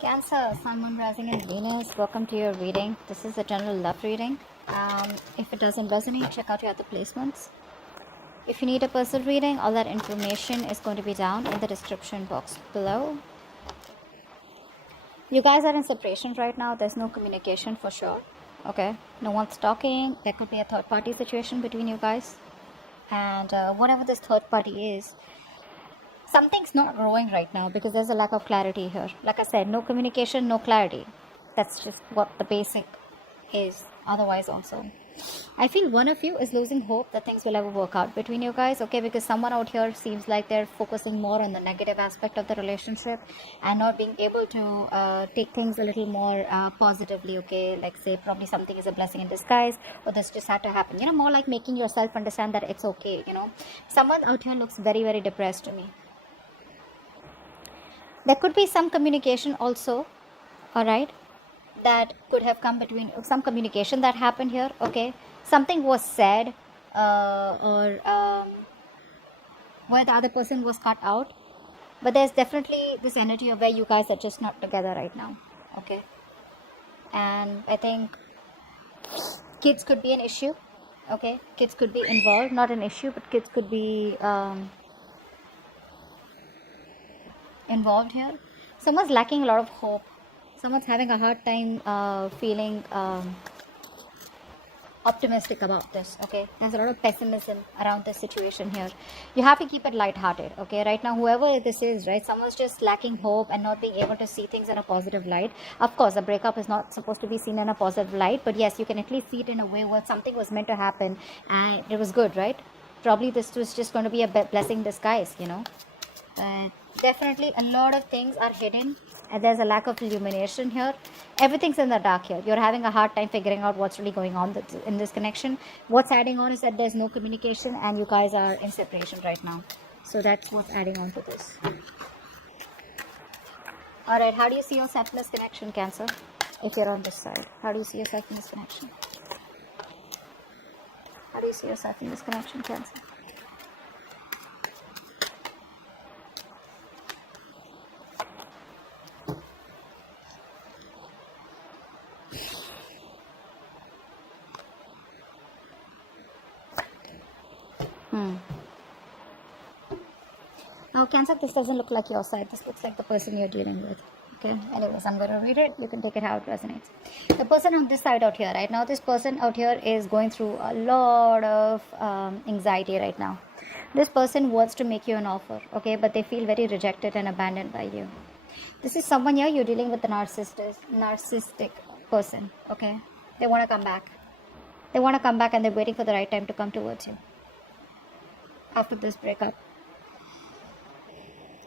Cancer, Sun, Moon, Rising and Venus, welcome to your reading. This is a general love reading. If it doesn't resonate, check out your other placements. If you need a personal reading, all that information is going to be down in the description box below. You guys are in separation right now. There's no communication for sure. Okay, no one's talking. There could be a third party situation between you guys. And whatever this third party is, something's not growing right now because there's a lack of clarity here. Like I said, no communication, no clarity. That's just what the basic is. Otherwise also, I feel one of you is losing hope that things will ever work out between you guys, okay? Because someone out here seems like they're focusing more on the negative aspect of the relationship and not being able to take things a little more positively, okay? Like say probably something is a blessing in disguise, or this just had to happen. You know, more like making yourself understand that it's okay, you know? Someone out here looks very, very depressed to me. There could be some communication also, all right, that could have come between, some communication that happened here, okay. Something was said or where the other person was cut out, but there's definitely this energy of where you guys are just not together right now, okay. And I think kids could be an issue, okay. Kids could be involved, not an issue, but kids could be involved here. Someone's lacking a lot of hope. Someone's having a hard time feeling optimistic about this, okay. There's a lot of pessimism around this situation here. You have to keep it lighthearted, okay. Right now, whoever this is, right, someone's just lacking hope and not being able to see things in a positive light. Of course, a breakup is not supposed to be seen in a positive light, but yes, you can at least see it in a way where something was meant to happen and it was good, right. Probably this was just going to be a blessing in disguise, you know. Definitely a lot of things are hidden and there's a lack of illumination here. Everything's in the dark here. You're having a hard time figuring out what's really going on in this connection. What's adding on is that there's no communication and you guys are in separation right now. So that's what's adding on to this. Alright, how do you see yourself in this connection, Cancer? If you're on this side, how do you see yourself in this connection? How do you see yourself in this connection, Cancer? Now, Cancer, this doesn't look like your side. This looks like the person you're dealing with. Okay. Anyways, I'm going to read it. You can take it how it resonates. The person on this side out here, right now, this person out here is going through a lot of anxiety right now. This person wants to make you an offer, okay, but they feel very rejected and abandoned by you. This is someone here you're dealing with a narcissistic person, okay. They want to come back. They want to come back and they're waiting for the right time to come towards you after this breakup.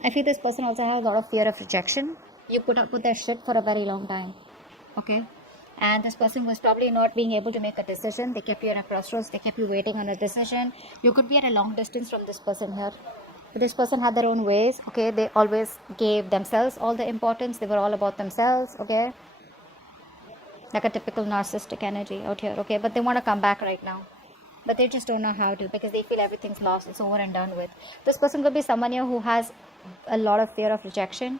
I feel this person also has a lot of fear of rejection. You put up with their shit for a very long time, okay? And this person was probably not being able to make a decision. They kept you at a crossroads. They kept you waiting on a decision. You could be at a long distance from this person here. But this person had their own ways, okay? They always gave themselves all the importance. They were all about themselves, okay? Like a typical narcissistic energy out here, okay? But they want to come back right now. But they just don't know how to because they feel everything's lost. It's over and done with. This person could be someone here who has a lot of fear of rejection,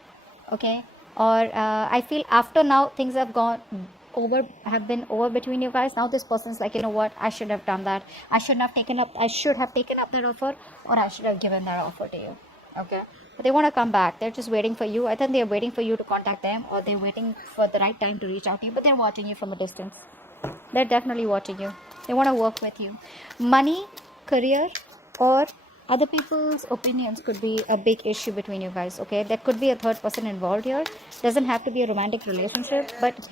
okay, or I feel after now things have been over between you guys. Now this person's like, you know what, I should have done that. I should have taken up that offer, or I should have given that offer to you, okay. But they want to come back. They're just waiting for you. I think they're waiting for you to contact them, or they're waiting for the right time to reach out to you, but they're watching you from a distance. They're definitely watching you. They want to work with you. Money, career, or other people's opinions could be a big issue between you guys, okay. There could be a third person involved here. Doesn't have to be a romantic relationship, but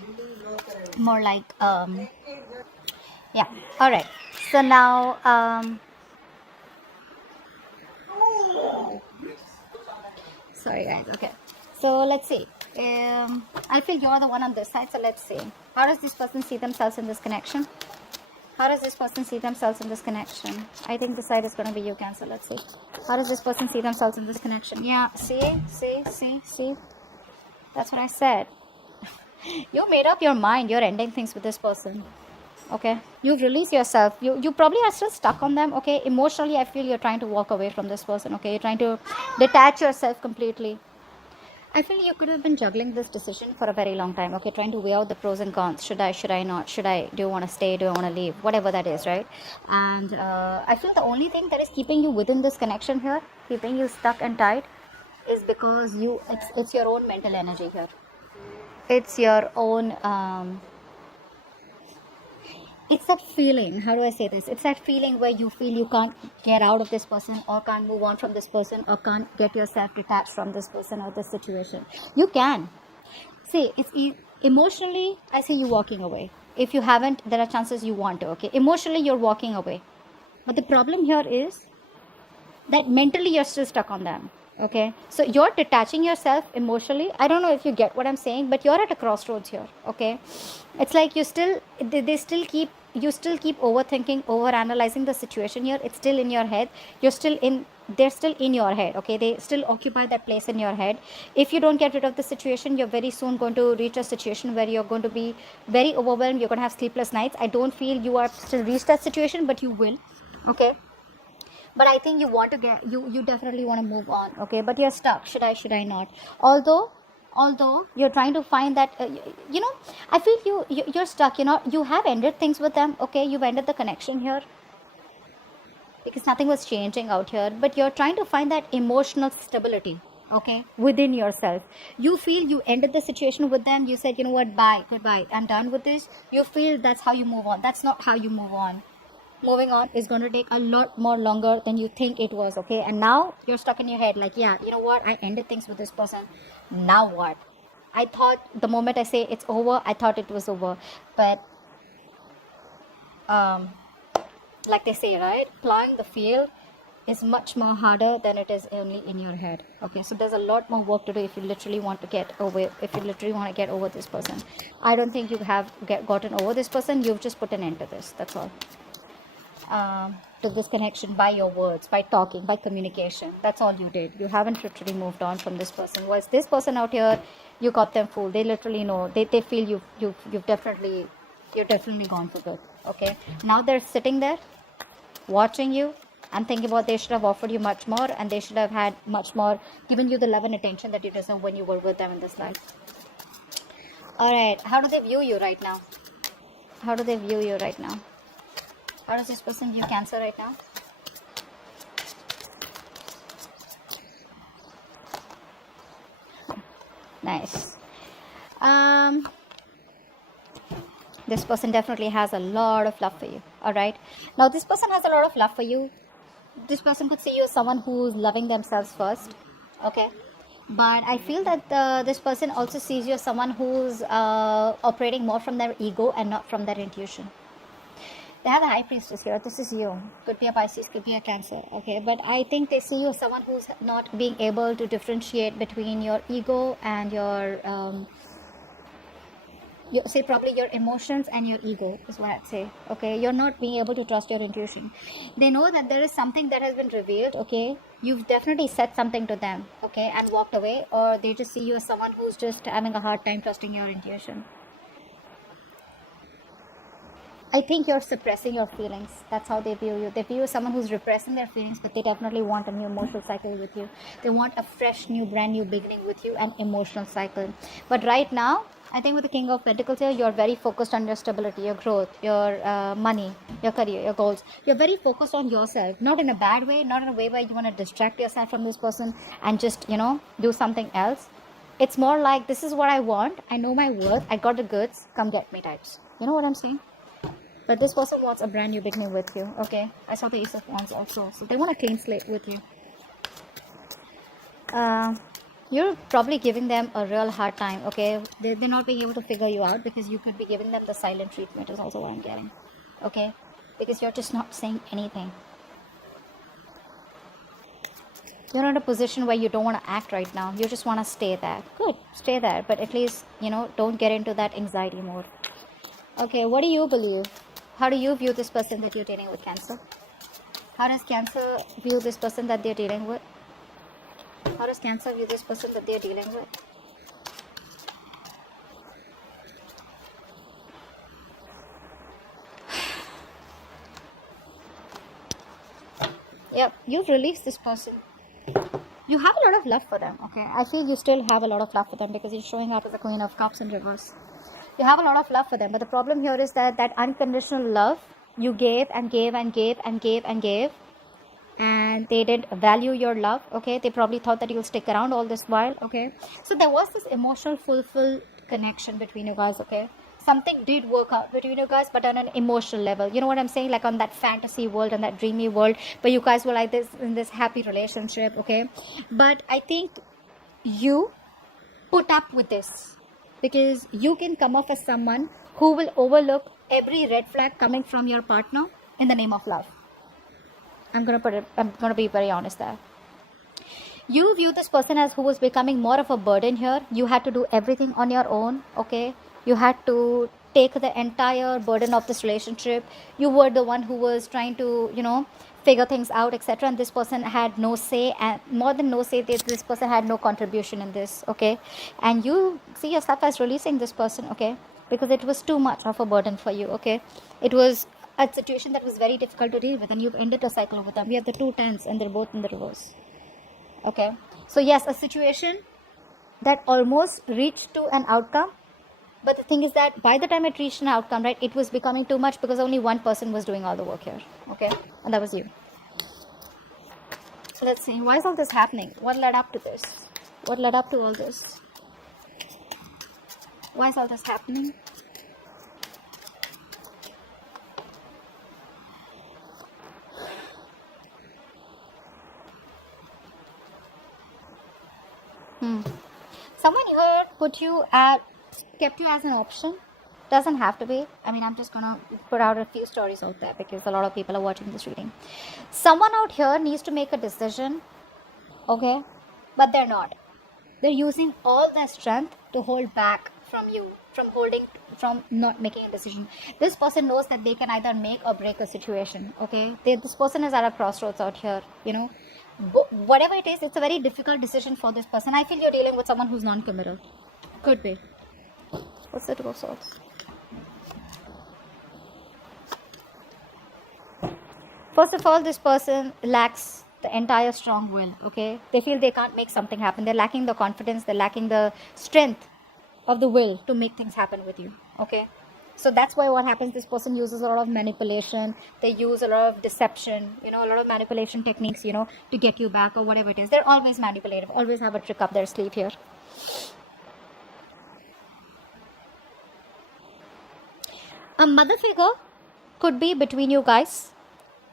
more like yeah. All right, so now sorry guys, okay, so let's see. I feel you're the one on this side, so let's see, how does this person see themselves in this connection? How does this person see themselves in this connection? I think this side is going to be you, Cancer. Let's see. How does this person see themselves in this connection? Yeah, see? That's what I said. You made up your mind. You're ending things with this person. Okay? You've released yourself. You probably are still stuck on them. Okay? Emotionally, I feel you're trying to walk away from this person. Okay? You're trying to detach yourself completely. I feel you could have been juggling this decision for a very long time, okay, trying to weigh out the pros and cons. Should I not? Do you want to stay? Do I want to leave? Whatever that is, right? And I feel the only thing that is keeping you within this connection here, keeping you stuck and tight, is because it's your own mental energy here. It's your own, it's that feeling, how do I say this? It's that feeling where you feel you can't get out of this person, or can't move on from this person, or can't get yourself detached from this person or this situation. You can. See, emotionally, I say you walking away. If you haven't, there are chances you want to, okay? Emotionally, you're walking away. But the problem here is that mentally you're still stuck on them, okay? So you're detaching yourself emotionally. I don't know if you get what I'm saying, but you're at a crossroads here, okay? It's like you still keep overthinking, over analyzing the situation here. It's still in your head. They're still in your head, okay? They still occupy that place in your head. If you don't get rid of the situation, you're very soon going to reach a situation where you're going to be very overwhelmed. You're going to have sleepless nights. I don't feel you are still reached that situation, but you will, okay? But I think you want to you definitely want to move on, okay? But you're stuck. Should I not? Although you're trying to find that, I feel you're stuck. You have ended things with them, okay? You've ended the connection here because nothing was changing out here. But you're trying to find that emotional stability, okay, within yourself. You feel you ended the situation with them. You said, you know what, bye, goodbye, I'm done with this. You feel that's how you move on. That's not how you move on. Moving on is going to take a lot more longer than you think it was, okay? And now you're stuck in your head like, yeah, you know what, I ended things with this person. Now what? I thought the moment I say it's over, I thought it was over. But like they say, right, plowing the field is much more harder than it is only in your head, okay? So there's a lot more work to do if you literally want to get over this person. I don't think you have gotten over this person. You've just put an end to this. That's all. To this connection by your words, by talking, by communication. That's all you did. You haven't literally moved on from this person. Was this person out here, you got them fooled. They literally know. They feel you're definitely gone for good, okay? Now they're sitting there watching you and thinking about they should have offered you much more, and they should have had much more, given you the love and attention that you deserve when you were with them in this life. All right, how do they view you right now? How do they view you right now? How does this person view Cancer right now? Nice. This person definitely has a lot of love for you. All right. Now, this person has a lot of love for you. This person could see you as someone who's loving themselves first. Okay. But I feel that this person also sees you as someone who's operating more from their ego and not from their intuition. They have the High Priestess here. This is you. Could be a Pisces, could be a Cancer. Okay, but I think they see you as someone who's not being able to differentiate between your ego and your probably your emotions and your ego is what I'd say. Okay, you're not being able to trust your intuition. They know that there is something that has been revealed. Okay, you've definitely said something to them. Okay, and walked away, or they just see you as someone who's just having a hard time trusting your intuition. I think you're suppressing your feelings. That's how they view you. They view you as someone who's repressing their feelings, but they definitely want a new emotional cycle with you. They want a fresh, new, brand new beginning with you, an emotional cycle. But right now, I think with the King of Pentacles here, you're very focused on your stability, your growth, your money, your career, your goals. You're very focused on yourself, not in a bad way, not in a way where you want to distract yourself from this person and just, do something else. It's more like, this is what I want. I know my worth. I got the goods. Come get me types. You know what I'm saying? But this person wants a brand new beginning with you, okay? I saw the Ace of Wands also. So they want a clean slate with you. You're probably giving them a real hard time, okay? They're not being able to figure you out because you could be giving them the silent treatment is also what I'm getting, okay? Because you're just not saying anything. You're not in a position where you don't want to act right now. You just want to stay there. Good, stay there. But at least, don't get into that anxiety mode. Okay, what do you believe? How do you view this person that you're dealing with, Cancer? How does Cancer view this person that they're dealing with? How does Cancer view this person that they're dealing with? Yep, you've released this person. You have a lot of love for them, okay? I feel you still have a lot of love for them because you're showing up as the Queen of Cups in reverse. You have a lot of love for them, but the problem here is that that unconditional love you gave and gave and gave and gave and gave, and they didn't value your love, okay? They probably thought that you'll stick around all this while, okay? So there was this emotional fulfilled connection between you guys, okay? Something did work out between you guys, but on an emotional level. You know what I'm saying? Like on that fantasy world and that dreamy world, but you guys were like this in this happy relationship, okay? But I think you put up with this because you can come off as someone who will overlook every red flag coming from your partner in the name of love. I'm gonna be very honest there. You view this person as who was becoming more of a burden here. You had to do everything on your own, okay? You had to take the entire burden of this relationship. You were the one who was trying to, figure things out, etc. And this person had no say, and more than no say, this person had no contribution in this, okay? And you see yourself as releasing this person, okay? Because it was too much of a burden for you, okay? It was a situation that was very difficult to deal with, and you've ended a cycle with them. We have the 2 tens and they're both in the reverse. Okay, so yes, a situation that almost reached to an outcome, but the thing is that by the time it reached an outcome, right, it was becoming too much because only one person was doing all the work here, okay, and that was you. So let's see, why is all this happening? What led up to this? What led up to all this? Why is all this happening? Someone here kept you as an option. Doesn't have to be. I mean, I'm just gonna put out a few stories out there because a lot of people are watching this reading. Someone out here needs to make a decision, okay, but they're not. They're using all their strength to hold back from you, from not making a decision. This person knows that they can either make or break a situation, okay? This person is at a crossroads out here, whatever it is, it's a very difficult decision for this person. I feel you're dealing with someone who's non-committal. Could be. What's the Two of Swords? First of all, this person lacks the entire strong will, okay? They feel they can't make something happen. They're lacking the confidence. They're lacking the strength of the will to make things happen with you, okay? So that's why what happens, this person uses a lot of manipulation. They use a lot of deception, a lot of manipulation techniques, to get you back or whatever it is. They're always manipulative, always have a trick up their sleeve here. A mother figure could be between you guys.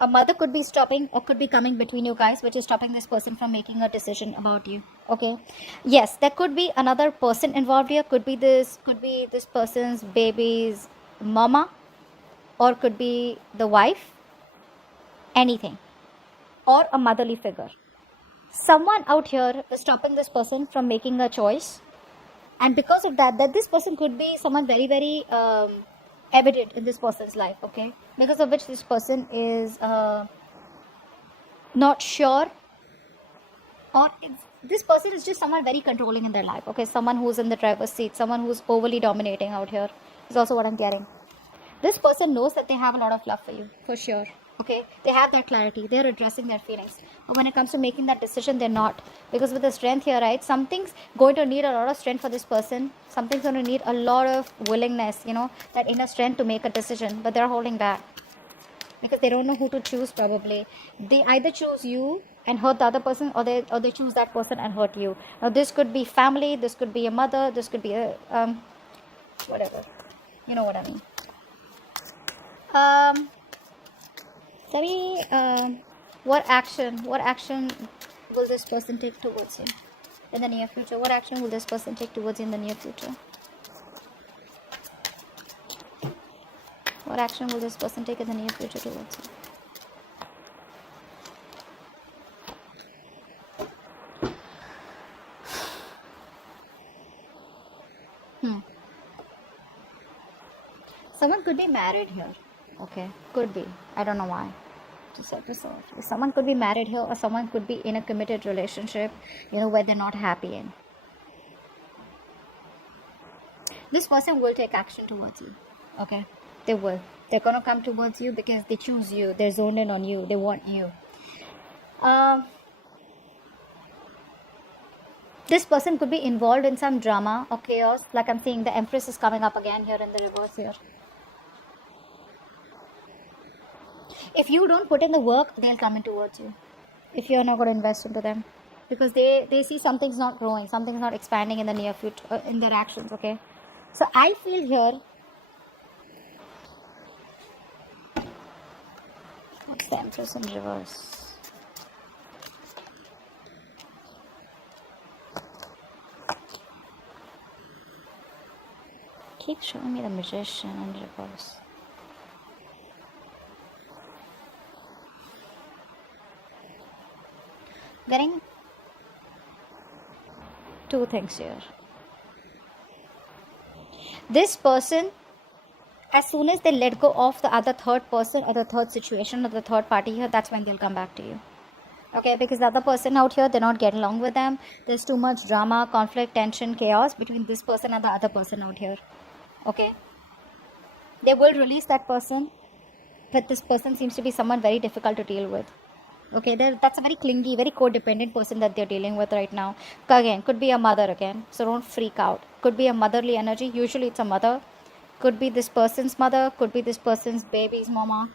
A mother could be stopping or could be coming between you guys, which is stopping this person from making a decision about you, okay? Yes, there could be another person involved here. Could be this person's baby's mama, or could be the wife, anything, or a motherly figure. Someone out here is stopping this person from making a choice, and because of that this person could be someone very, very evident in this person's life, okay, because of which this person is not sure, or this person is just someone very controlling in their life, okay, someone who's in the driver's seat, someone who's overly dominating out here is also what I'm getting. This person knows that they have a lot of love for you, for sure, okay, they have that clarity, they're addressing their feelings, but when it comes to making that decision, they're not, because with the strength here, right, something's going to need a lot of strength for this person, something's going to need a lot of willingness, that inner strength to make a decision, but they're holding back because they don't know who to choose. Probably they either choose you and hurt the other person, or they choose that person and hurt you. Now this could be family, this could be a mother, this could be a whatever, you know what I mean. Tell me, what action will this person take towards you in the near future? What action will this person take towards you in the near future? What action will this person take in the near future towards you? Someone could be married here. Okay, could be. I don't know why. Just episode. Someone could be married here, or someone could be in a committed relationship, where they're not happy in. This person will take action towards you. Okay, they will. They're gonna come towards you because they choose you. They're zoned in on you. They want you. This person could be involved in some drama or chaos. Like I'm seeing the Empress is coming up again here in the reverse here. If you don't put in the work, they'll come in towards you. If you're not going to invest into them. Because they see something's not growing, something's not expanding in the near future, in their actions, okay? So I feel here, what's the Empress in reverse? Keep showing me the Magician in reverse. Getting two things here. This person, as soon as they let go of the other third person or the third situation or the third party here, that's when they'll come back to you. Okay, because the other person out here, they're not getting along with them. There's too much drama, conflict, tension, chaos between this person and the other person out here. Okay, they will release that person, but this person seems to be someone very difficult to deal with. Okay, that's a very clingy, very codependent person that they're dealing with right now. Again, could be a mother again, so don't freak out. Could be a motherly energy. Usually it's a mother. Could be this person's mother, could be this person's baby's mama,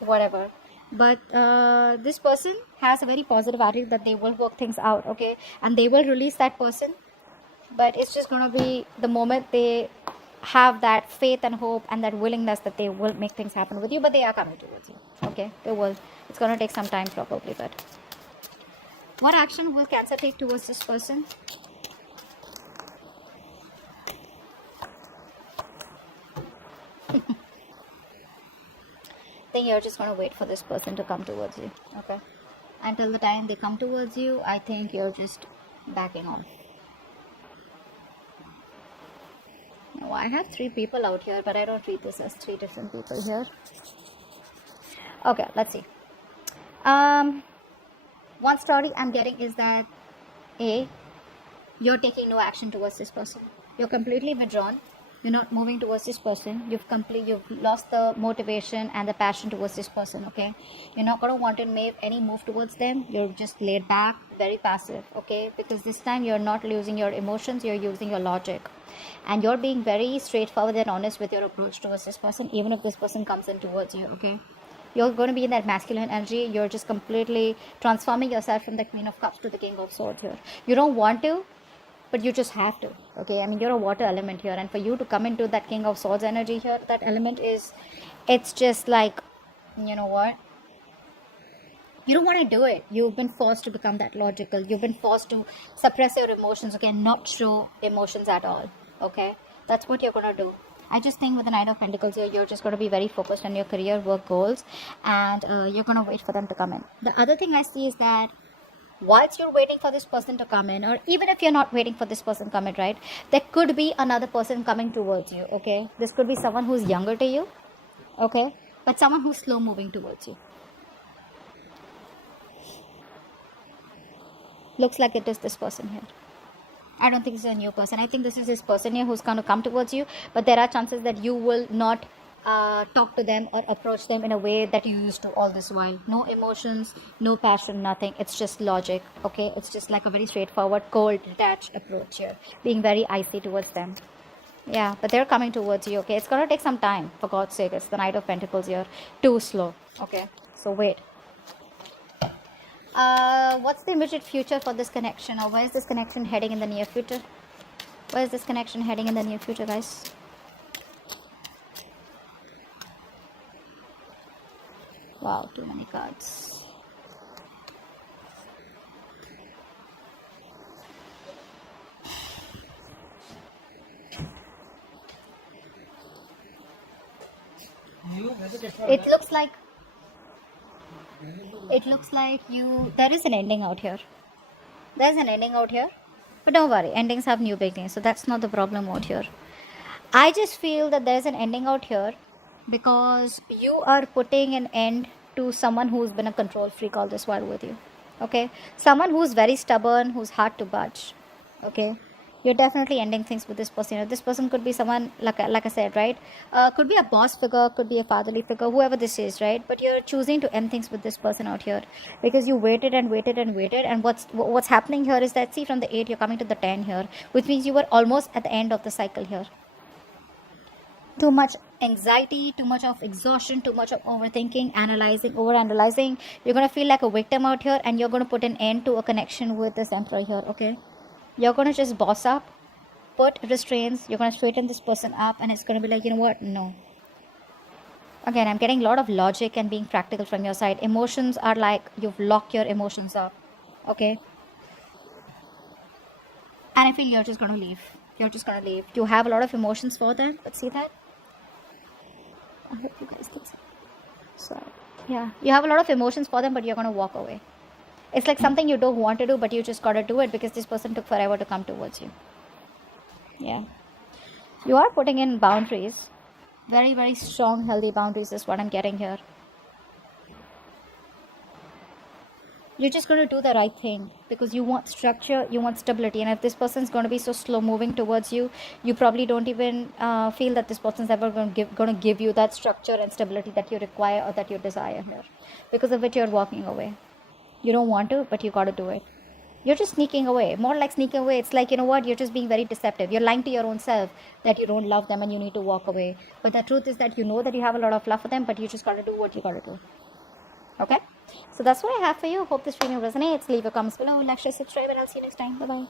whatever. But this person has a very positive attitude that they will work things out, okay, and they will release that person. But it's just going to be the moment they have that faith and hope and that willingness that they will make things happen with you, but they are coming towards you. Okay, they will. It's going to take some time probably, but what action will Cancer take towards this person? I think you're just going to wait for this person to come towards you. Okay, until the time they come towards you, I think you're just backing off. Now, I have 3 people out here, but I don't treat this as 3 different people here. Okay, let's see. One story I'm getting is that A, you're taking no action towards this person. You're completely withdrawn. You're not moving towards this person. You've lost the motivation and the passion towards this person, okay? You're not going to want to make any move towards them. You're just laid back, very passive, okay? Because this time you're not using your emotions, you're using your logic. And you're being very straightforward and honest with your approach towards this person, even if this person comes in towards you, okay? You're going to be in that masculine energy. You're just completely transforming yourself from the Queen of Cups to the King of Swords here. You don't want to, but you just have to, okay? I mean, you're a water element here, and for you to come into that King of Swords energy here, that element is, it's just like, you know what? You don't want to do it. You've been forced to become that logical. You've been forced to suppress your emotions, okay? Not show emotions at all, okay? That's what you're going to do. I just think with the Knight of Pentacles here, you're just going to be very focused on your career, work goals, and you're going to wait for them to come in. The other thing I see is that whilst you're waiting for this person to come in, or even if you're not waiting for this person to come in, right, there could be another person coming towards you, okay? This could be someone who's younger to you, okay? But someone who's slow moving towards you. Looks like it is this person here. I don't think this is a new person. I think this is this person here who's going to come towards you. But there are chances that you will not talk to them or approach them in a way that you used to all this while. No emotions, no passion, nothing. It's just logic, okay? It's just like a very straightforward, cold, detached approach here. Being very icy towards them. Yeah, but they're coming towards you, okay? It's going to take some time, for God's sake. It's the Knight of Pentacles here. Too slow, okay? So wait. What's the immediate future for this connection, or where is this connection heading in the near future? Where is this connection heading in the near future, guys? Wow, too many cards. It looks like there is an ending out here. There's an ending out here. But don't worry, endings have new beginnings, so that's not the problem out here. I just feel that there's an ending out here because you are putting an end to someone who's been a control freak all this while with you. Okay? Someone who's very stubborn, who's hard to budge. Okay? You're definitely ending things with this person. This person could be someone, like I said, right? Could be a boss figure, could be a fatherly figure, whoever this is, right? But you're choosing to end things with this person out here because you waited and waited and waited. And what's happening here is that, see, from the 8, you're coming to the 10 here, which means you were almost at the end of the cycle here. Too much anxiety, too much of exhaustion, too much of overthinking, overanalyzing. You're going to feel like a victim out here, and you're going to put an end to a connection with this emperor here, okay? You're going to just boss up, put restraints, you're going to straighten this person up, and it's going to be like, you know what, no. Again, I'm getting a lot of logic and being practical from your side. Emotions are like, you've locked your emotions up, okay? And I feel you're just going to leave. You're just going to leave. You have a lot of emotions for them, but see that? I hope you guys can see. So, yeah. You have a lot of emotions for them, but you're going to walk away. It's like something you don't want to do, but you just got to do it because this person took forever to come towards you. Yeah. You are putting in boundaries. Very, very strong, healthy boundaries is what I'm getting here. You're just going to do the right thing because you want structure, you want stability. And if this person's going to be so slow moving towards you, you probably don't even feel that this person's ever going to give you that structure and stability that you require or that you desire here. Because of which you're walking away. You don't want to, but you got to do it. You're just sneaking away. More like sneaking away. It's like, you know what, you're just being very deceptive. You're lying to your own self that you don't love them and you need to walk away. But the truth is that you know that you have a lot of love for them, but you just got to do what you got to do. Okay? So that's what I have for you. Hope this video resonates. Leave your comments below, like, share, subscribe, and I'll see you next time. Bye-bye.